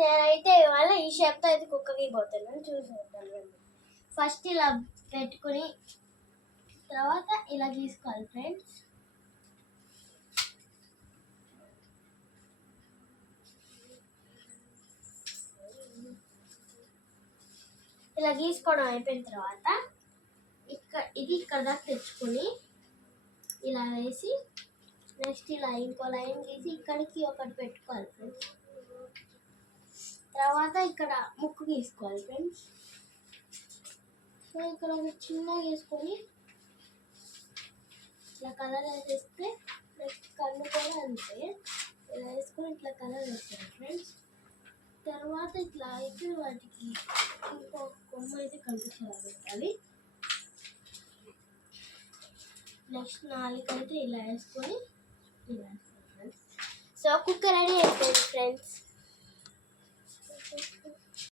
నేనైతే ఇవాళ ఈ షేప్తో అయితే కుక్కకి పోతున్నాను చూసేద్దాం. ఫస్ట్ ఇలా పెట్టుకుని తర్వాత ఇలా గీసుకోవాలి ఫ్రెండ్స్. ఇలా గీసుకోవడం అయిపోయిన తర్వాత ఇక్కడ దాకా తెచ్చుకొని ఇలా వేసి నెక్స్ట్ ఇలా ఇంకో లైన్ గీసి ఇక్కడికి ఒకటి పెట్టుకోవాలి ఫ్రెండ్స్. తర్వాత ఇక్కడ ముక్కు గీసుకోవాలి ఫ్రెండ్స్. సో ఇక్కడ ఒక చిన్న గీసుకొని ఇట్లా కలర్ వేసేస్తే నెక్స్ట్ కన్ను కూడా అంతే ఇలా వేసుకొని ఇట్లా కలర్ వేసుకోవాలి ఫ్రెండ్స్. తర్వాత ఇట్లా అయితే వాటికి ఇంకో కొమ్మ అయితే కనిపించేలా పెట్టాలి. నెక్స్ట్ 4 అయితే ఇలా వేసుకొని ఇలా వేసుకోవాలి ఫ్రెండ్స్. సో కుక్క రెడీ అయిపోయింది ఫ్రెండ్స్.